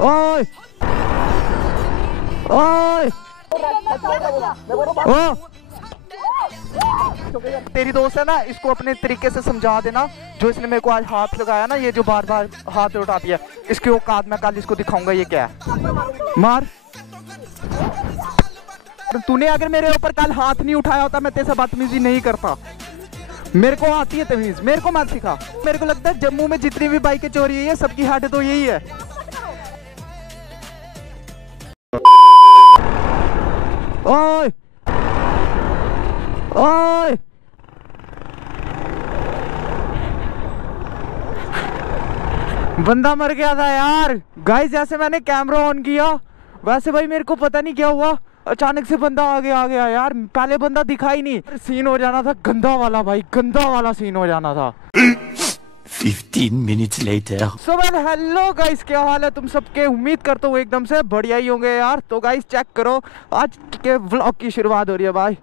ओए ओए ओ तेरी दोस्त है ना, इसको अपने तरीके से समझा देना। जो इसने मेरे को आज हाथ लगाया ना, ये जो बार बार हाथ उठाती है, इसकी औकात मैं कल इसको दिखाऊंगा ये क्या है। मार। तूने अगर मेरे ऊपर कल हाथ नहीं उठाया होता मैं तेरे से बदतमीजी नहीं करता। मेरे को आती है तमीज, मेरे को मत सिखा। मेरे को लगता है जम्मू में जितनी भी बाइकें चोरी हुई है सबकी हद तो यही है। ओए ओए बंदा मर गया था यार। गाइस जैसे मैंने कैमरा ऑन किया वैसे भाई मेरे को पता नहीं क्या हुआ, अचानक से बंदा आगे आ गया यार। पहले बंदा दिखा ही नहीं, सीन हो जाना था गंदा वाला भाई, गंदा वाला सीन हो जाना था। 15 minutes later. So well, hello guys, क्या हाल है तुम सबके? उम्मीद करता हूँ एकदम से बढ़िया ही होंगे यार। तो गाइस चेक करो, आज के व्लॉग की शुरुआत हो रही है भाई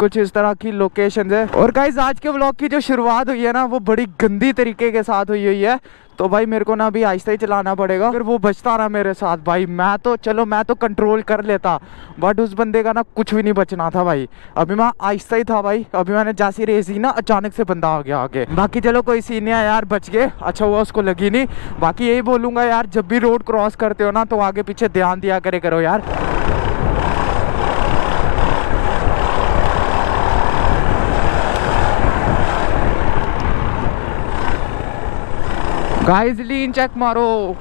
कुछ इस तरह की लोकेशन है। और गाइस आज के व्लॉग की जो शुरुआत हुई है ना, वो बड़ी गंदी तरीके के साथ हुई है। तो भाई मेरे को ना अभी आहिस्ता ही चलाना पड़ेगा। अगर वो बचता ना मेरे साथ भाई, मैं तो कंट्रोल कर लेता, बट उस बंदे का ना कुछ भी नहीं बचना था भाई। अभी मैं आहिस्ता ही था भाई, अभी मैंने जैसी रेस दी ना अचानक से बंदा आ गया आगे। बाकी चलो कोई सीन नहीं है यार, बच गए, अच्छा हुआ उसको लगी नहीं। बाकी यही बोलूँगा यार, जब भी रोड क्रॉस करते हो ना तो आगे पीछे ध्यान दिया करो यार। गाइस लीन चेक मारो।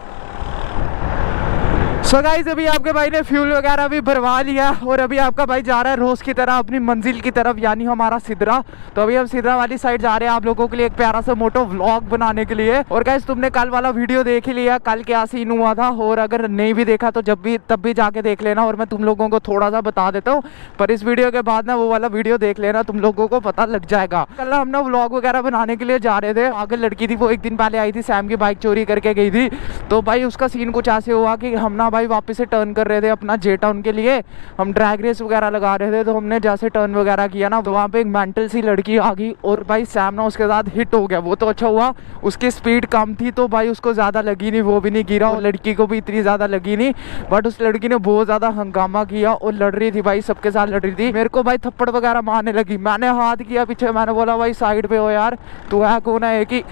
सो गाइस अभी आपके भाई ने फ्यूल वगैरह भी भरवा लिया और अभी आपका भाई जा रहा है रोज की तरह अपनी मंजिल की तरफ, यानी हमारा सिदरा। तो अभी हम सिदरा वाली साइड जा रहे हैं आप लोगों के लिए एक प्यारा सा मोटो व्लॉग बनाने के लिए। और गाइस तुमने कल वाला वीडियो देख ही लिया, कल क्या सीन हुआ था, और अगर नहीं भी देखा तो तब भी जाके देख लेना। और मैं तुम लोगों को थोड़ा सा बता देता हूँ, पर इस वीडियो के बाद ना वो वाला वीडियो देख लेना, तुम लोगों को पता लग जाएगा। कल हम ना व्लॉग वगैरह बनाने के लिए जा रहे थे। आगे लड़की थी, वो एक दिन पहले आई थी, सैम की बाइक चोरी करके गई थी। तो भाई उसका सीन कुछ ऐसे हुआ कि हम ना भाई वापस से टर्न कर रहे थे अपना जे टाउन के लिए, हम ड्रैग रेस वगैरह लगा रहे थे। तो हमने जैसे टर्न वगैरह किया ना, तो वहाँ पे एक मेंटल सी लड़की आ गई और भाई सैम ना उसके साथ हिट हो गया। वो तो अच्छा हुआ, उसकी स्पीड कम थी तो भाई उसको ज़्यादा लगी नहीं, वो भी नहीं गिरा और लड़की को भी इतनी ज़्यादा लगी नहीं। बट उस लड़की ने बहुत ज़्यादा हंगामा किया और लड़ रही थी भाई, सबके साथ लड़ रही थी। मेरे को भाई थप्पड़ वगैरह मारने लगी, मैंने हाथ किया पीछे, मैंने बोला भाई साइड पे हो यार, तू है कौन है कि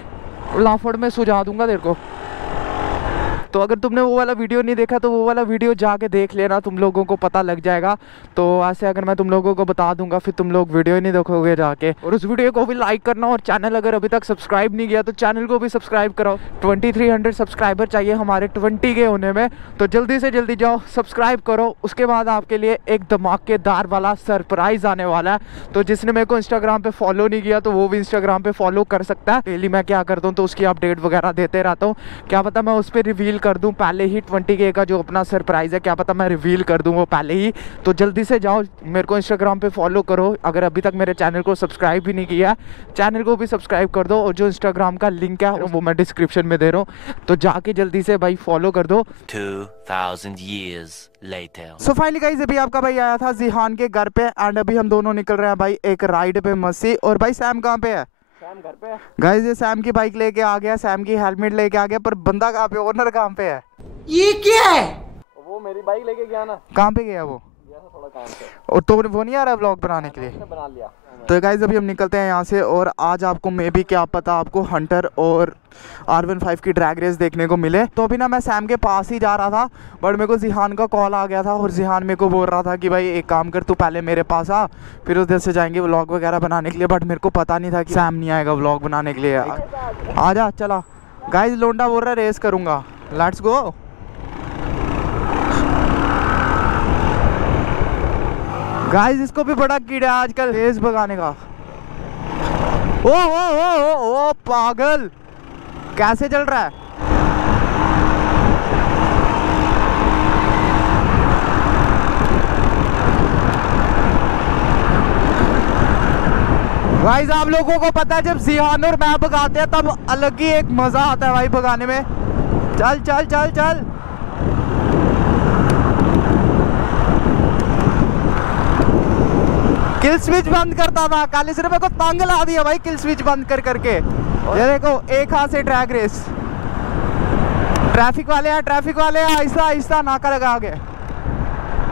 लाफड़ में सुझा दूंगा तेरे को। तो अगर तुमने वो वाला वीडियो नहीं देखा तो वो वाला वीडियो जाके देख लेना, तुम लोगों को पता लग जाएगा। तो ऐसे अगर मैं तुम लोगों को बता दूंगा फिर तुम लोग वीडियो नहीं देखोगे जाके। और उस वीडियो को भी लाइक करना, और चैनल अगर अभी तक सब्सक्राइब नहीं किया तो चैनल को भी सब्सक्राइब करो। 2300 सब्सक्राइबर चाहिए हमारे 20 के होने में, तो जल्दी से जल्दी जाओ सब्सक्राइब करो। उसके बाद आपके लिए एक धमाकेदार वाला सरप्राइज आने वाला है। तो जिसने मेरे को इंस्टाग्राम पे फॉलो नहीं किया तो वो भी इंस्टाग्राम पे फॉलो कर सकता है। डेली मैं क्या करता हूँ तो उसकी अपडेट वगैरह देते रहता हूँ, क्या पता मैं उस पर रिवील कर दूं पहले ही 20K का जो अपना सरप्राइज है, क्या पता मैं रिवील कर दूं वो पहले ही। तो जल्दी से जाओ मेरे को इंस्टाग्राम पे फॉलो करो। अगर अभी तक मेरे चैनल को सब्सक्राइब भी नहीं किया, चैनल को भी सब्सक्राइब कर दो। और जो इंस्टाग्राम का लिंक है वो मैं डिस्क्रिप्शन में दे रहा हूँ, तो जाके जल्दी से भाई फॉलो कर दो। 2000 years later. So finally guys अभी आपका भाई आया था जिहान के घर पे, एंड अभी हम दोनों निकल रहे हैं भाई एक राइड पे मस्ती। और भाई सैम कहाँ पे है? घर पे है गाइस। ये सैम की बाइक लेके आ गया, सैम की हेलमेट लेके आ गया, पर बंदा कहाँ पे, ओनर कहाँ पे है? ये क्या है? वो मेरी बाइक लेके गया ना। कहाँ पे गया वो? गया था थोड़ा काम से। और तो वो नहीं आ रहा व्लॉग बनाने के लिए? बना लिया। तो गाइस अभी हम निकलते हैं यहाँ से, और आज आपको मे भी क्या पता आपको हंटर और R15 की ड्रैग रेस देखने को मिले। तो अभी ना मैं सैम के पास ही जा रहा था, बट मेरे को जिहान का कॉल आ गया था, और जिहान मेरे को बोल रहा था कि भाई एक काम कर, तू पहले मेरे पास आ, फिर उधर से जाएंगे व्लॉग वगैरह बनाने के लिए। बट मेरे को पता नहीं था कि सैम नहीं आएगा व्लॉग बनाने के लिए। आ जा चला। गाइस लोंडा बोल रहा है रेस करूँगा, लेट्स गो। गाइस इसको भी बड़ा कीड़ा है आजकल रेस भगाने का। ओ पागल, कैसे चल रहा है? गाइस आप लोगों को पता है जब जिहान और मैं भगाते हैं तब अलग ही एक मजा आता है भाई भगाने में। चल चल चल चल। किल स्विच बंद करता था, कल इसने मेरे को तंग ला दिया भाई किल स्विच बंद कर करके। ये देखो एक हाथ से ड्रैग रेस। ट्रैफिक वाले हैं, ट्रैफिक वाले हैं, आहिस्ता आहिस्ता नाका लगा के।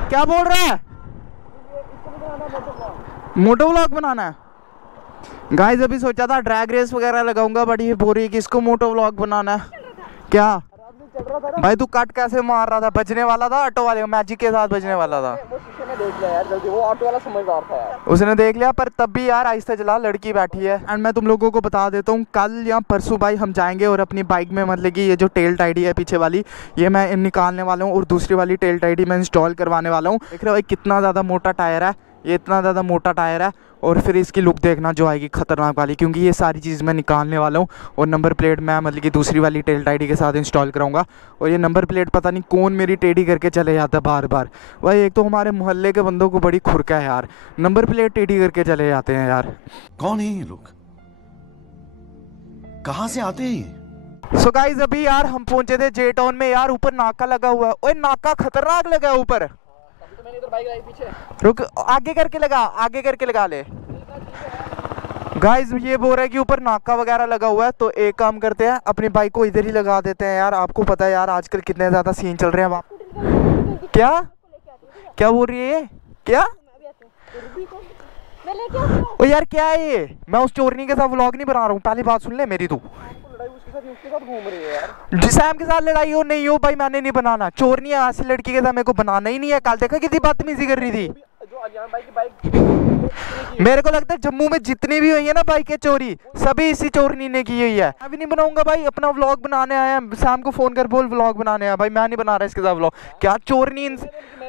क्या बोल रहा है? मोटो व्लॉग बनाना है। गाइस अभी सोचा था ड्रैग रेस वगैरह लगाऊंगा, बट ये बोल रही है कि इसको मोटो व्लॉग बनाना है। क्या भाई तू कट कैसे मार रहा था? बजने वाला था ऑटो वाले, मैजिक के साथ बजने वाला था। वो शीशे में देख लिया यार जल्दी, वो ऑटो वाला समझदार था यार। उसने देख लिया, पर तब भी यार आहिस्ता चला, लड़की बैठी है। एंड मैं तुम लोगों को बता देता हूँ, कल या परसों भाई हम जाएंगे और अपनी बाइक में मतलब कि ये जो टेल टाइडी है पीछे वाली, ये मैं निकालने वाला हूँ और दूसरी वाली टेल टाइडी मैं इंस्टॉल करवाने वाला हूँ। देख रहे हो भाई कितना ज़्यादा मोटा टायर है, ये इतना ज़्यादा मोटा टायर है। और फिर इसकी लुक देखना जो आएगी खतरनाक वाली, क्योंकि ये सारी चीज़ मैं निकालने वाला हूँ। और नंबर प्लेट मैं मतलब कि दूसरी वाली टेल टाइडी के साथ इंस्टॉल कराऊंगा। और ये नंबर प्लेट पता नहीं कौन मेरी टेढ़ी करके चले जाता है बार बार। भाई एक तो हमारे मोहल्ले के बंदों को बड़ी खुरका है यार, नंबर प्लेट टेढ़ी करके चले जाते हैं यार। कौन है ये लोग, कहाँ से आते हैं? सो गाइस अभी यार हम पहुंचे थे जे टाउन में यार। ऊपर नाका लगा हुआ है, ओए नाका खतरनाक लगा है ऊपर। तो मैंने इधर बाइक लाई पीछे। रुक, आगे करके लगा, आगे करके लगा ले। गाइस ये बोल रहा है कि ऊपर नाका वगैरह लगा हुआ है, तो एक काम करते हैं अपनी बाइक को इधर ही लगा देते हैं यार। आपको पता है यार आजकल कितने ज़्यादा सीन चल रहे हैं वहाँ। क्या क्या बोल रही है ये? क्या ओ यार क्या है ये? मैं उस चोरनी के साथ व्लॉग नहीं बना रहा हूँ, पहली बात सुन ले मेरी तू। घूम रही है यार। सैम के साथ लड़ाई हो नहीं हो भाई, मैंने नहीं बनाना। चोरनी है ऐसी लड़की के साथ मेरे को बनाना ही नहीं है। कल देखा कितनी बदतमीजी कर रही थी। जो अलियान भाई की बाइक, मेरे को लगता है जम्मू में जितनी भी हुई है ना बाइकें चोरी, सभी इसी चोरनी ने की हुई है। मैं भी नहीं बनाऊंगा भाई, अपना व्लॉग बनाने आया। सैम को फोन कर बोल व्लॉग बनाने आया। भाई मैं नहीं बना रहा इसके साथ व्लॉग। क्या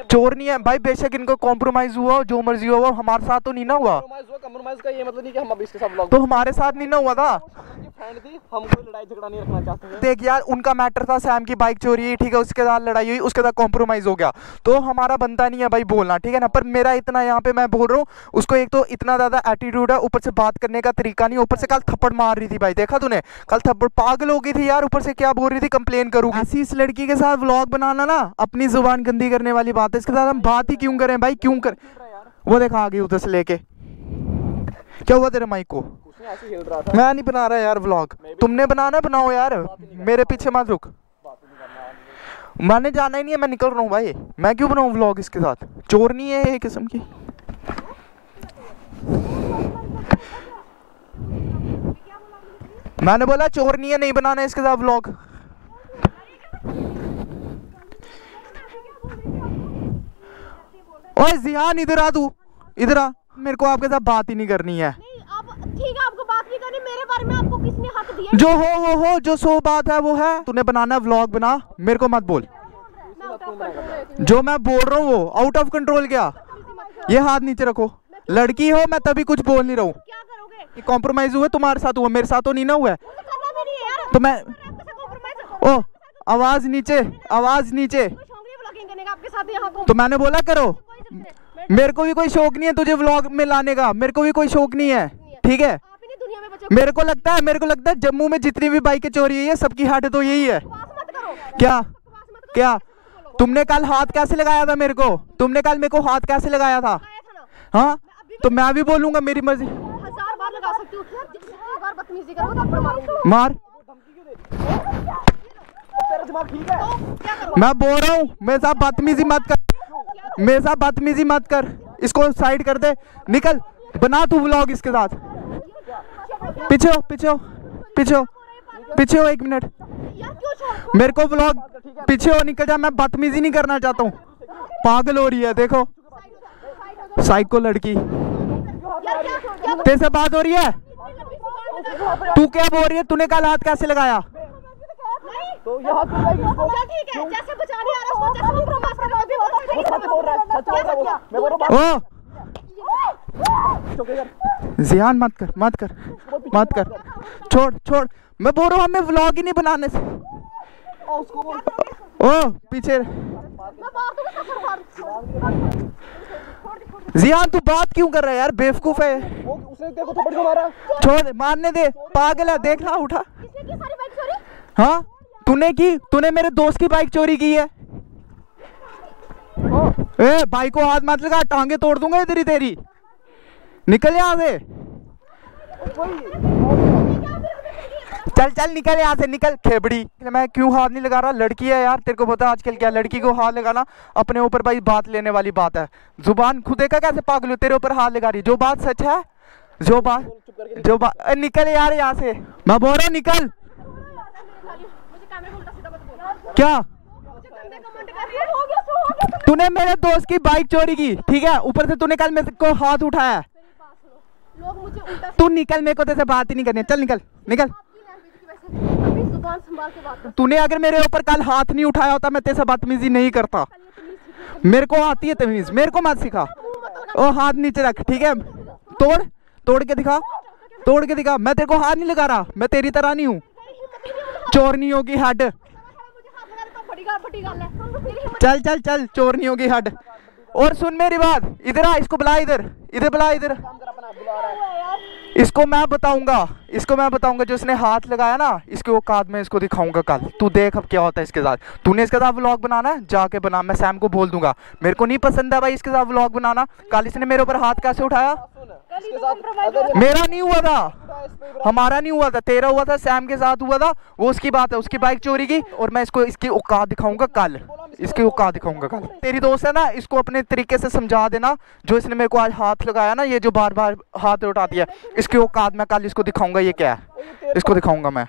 चोरनी है भाई, बेशक इनको कॉम्प्रोमाइज हुआ जो मर्जी हुआ, हमारे साथ तो नहीं ना हुआ। कॉम्प्रोमाइज का ये मतलब नहीं कि हम अभी इसके साथ व्लॉग, तो हमारे साथ नहीं ना हुआ था। फ्रेंड थी, हम कोई लड़ाई झगड़ा नहीं रखना चाहते थे। देख यार उनका मैटर था, सैम की बाइक चोरी हुई, ठीक है, उसके साथ लड़ाई हुई, उसके साथ कॉम्प्रोमाइज हो गया, तो हमारा बनता नहीं है भाई बोलना, ठीक है ना। पर मेरा इतना यहाँ पे मैं बोल रहा हूँ, उसको एक तो इतना ज्यादा एटीट्यूड है, ऊपर से बात करने का तरीका नहीं, ऊपर से कल थप्पड़ मार रही थी भाई, देखा तूने? कल थप्पड़ पागल हो गई थी यार, ऊपर से क्या बोल रही थी, कंप्लेन करूंगी। ऐसी इस लड़की के साथ व्लॉग बनाना ना अपनी जुबान गंदी करने वाली बात है। इसके साथ हम बात ही क्यों करें भाई, क्यों कर? वो देखा आ गई उधर से लेके। क्या हुआ तेरे माइक को? ऐसे हिल रहा था। मैं नहीं बना रहा यार व्लॉग, तुमने बनाना बनाओ यार, मेरे पीछे मत रुक। मैंने जाना ही नहीं है, मैं निकल रहा हूँ भाई। मैं क्यों बनाऊँ व्लॉग इसके साथ? चोरनी है एक किस्म की। मैंने बोला चोरनी है, नहीं बनाना इसके साथ व्लॉग। ओए जिहान इधर आ, तू इधर आ, मेरे को आपके साथ बात ही नहीं करनी है। ठीक है, आपको बात नहीं करनी, मेरे बारे में आपको किसने हक दिया? जो हो वो हो, जो सो बात है वो है। तूने बनाना व्लॉग बना, मेरे को मत बोल। जो मैं बोल रहा हूँ वो आउट ऑफ कंट्रोल। क्या ये हाथ नीचे रखो, लड़की हो, मैं तभी कुछ बोल नहीं रहा हूँ। क्या करोगे? कॉम्प्रोमाइज हुआ तुम्हारे साथ, हुआ मेरे साथ तो नहीं ना हुआ है। तो मैं ओ आवाज नीचे, आवाज नीचे। तो मैंने बोला करो, मेरे को भी कोई शौक नहीं है तुझे व्लॉग में लाने का, मेरे को भी कोई शौक नहीं है, ठीक है। मेरे को लगता है जम्मू में जितनी भी बाइकें चोरी हुई है सबकी हद तो यही है। क्या क्या तुमने कल हाथ कैसे लगाया था मेरे को? तुमने कल मेरे को हाथ कैसे लगाया था? हाँ तो मैं भी बोलूंगा, मेरी मर्जी। 1000 बार लगा सकती हूँ, जितनी बार बदतमीजी करो थप्पड़ मारूंगी। मार। तेरा दिमाग ठीक है? मैं बोल रहा हूँ मेरे साथ बदतमीजी मत कर, मेरे साथ बदतमीजी मत कर। इसको साइड कर दे, निकल, बना तू व्लॉग इसके साथ। पीछे हो, पीछे हो, पीछे हो, पीछे हो, 1 मिनट। मेरे को व्लॉग पीछे हो, निकल जा, मैं बदतमीजी नहीं करना चाहता हूँ। पागल हो रही है, देखो साइको लड़की। तेरे से बात हो रही है? तू क्या बोल रही है? तूने कल हाथ कैसे लगाया? तो ये हाथ लगाएगी इसको। ठीक है, जैसे बचाने आ रहा है उसको, जैसे कॉम्प्रोमाइज कर रहा है, वो सच बोल रहा है, सच बोल रहा है। मैं बोल रहा हूं जिहान मत कर, मत कर, मत कर, छोड़ छोड़। मैं बोल रहा हूँ हमें व्लॉग ही नहीं बनाने से। ओ पीछे जिहान, तू बात क्यों कर रहा है यार, बेवकूफ है। उसने तेरे को थप्पड़ क्यों मारा? छोड़, मारने दे, पागल है, देख ला, उठा। हाँ तूने की, तूने मेरे दोस्त की बाइक चोरी की है। ए बाइक को हाथ मत लगा, टांगे तोड़ दूंगा इधर ही तेरी। निकल यहाँ से। चल चल निकल यहाँ से, निकल खेबड़ी। मैं क्यों हाथ नहीं लगा रहा, लड़की है यार, तेरे को पता आजकल क्या, लड़की को हाथ लगाना अपने ऊपर भाई बात लेने वाली बात है। जुबान खुदे का कैसे पागल हो, तेरे ऊपर हाथ लगा रही, जो बात सच है, जो बात निकल यार यहाँ से, मैं बोल रहा हूँ निकल। क्या तूने मेरे दोस्त की बाइक चोरी की, ठीक है, ऊपर से तूने कल मेरे को हाथ उठाया, लोग मुझे उल्टा तू निकल, मेरे को तेरे से बात ही नहीं करनी, चल निकल निकल। अभी जुबान संभाल के बात कर। तूने अगर मेरे ऊपर कल हाथ नहीं उठाया होता मैं तेरे से बदतमीजी नहीं करता, मेरे को आती है तमीज, मेरे को मत सिखा। ओ हाथ नीचे रख, ठीक है, तोड़ तोड़ के दिखा, तोड़ के दिखा। मैं तेरे को हाथ नहीं लगा रहा, मैं तेरी तरह नहीं हूँ, चोरनियों की हड। चल चल चल, चोरनियों की हड। और सुन मेरी बात, इधर आ, इसको बुला, इधर इधर बुला, इधर। इसको मैं बताऊंगा, इसको मैं बताऊंगा, जो इसने हाथ लगाया ना, इसके औकात में इसको दिखाऊंगा कल, तू देख अब क्या होता है इसके साथ। तूने इसके साथ व्लॉग बनाना है, जाके बना, मैं सैम को बोल दूंगा, मेरे को नहीं पसंद है भाई इसके साथ व्लॉग बनाना। कल इसने मेरे ऊपर हाथ कैसे उठाया, मेरा नहीं हुआ था, हमारा नहीं हुआ था, तेरा हुआ था, सैम के साथ हुआ था, वो उसकी बात है, उसकी बाइक चोरी की, और मैं इसको इसकी औकात दिखाऊंगा कल, इसकी औकात दिखाऊंगा कल। तेरी दोस्त है ना, इसको अपने तरीके से समझा देना, जो इसने मेरे को आज हाथ लगाया ना, ये जो बार बार हाथ उठाती है, इसकी औकात मैं कल इसको दिखाऊंगा, ये क्या है, इसको दिखाऊंगा मैं।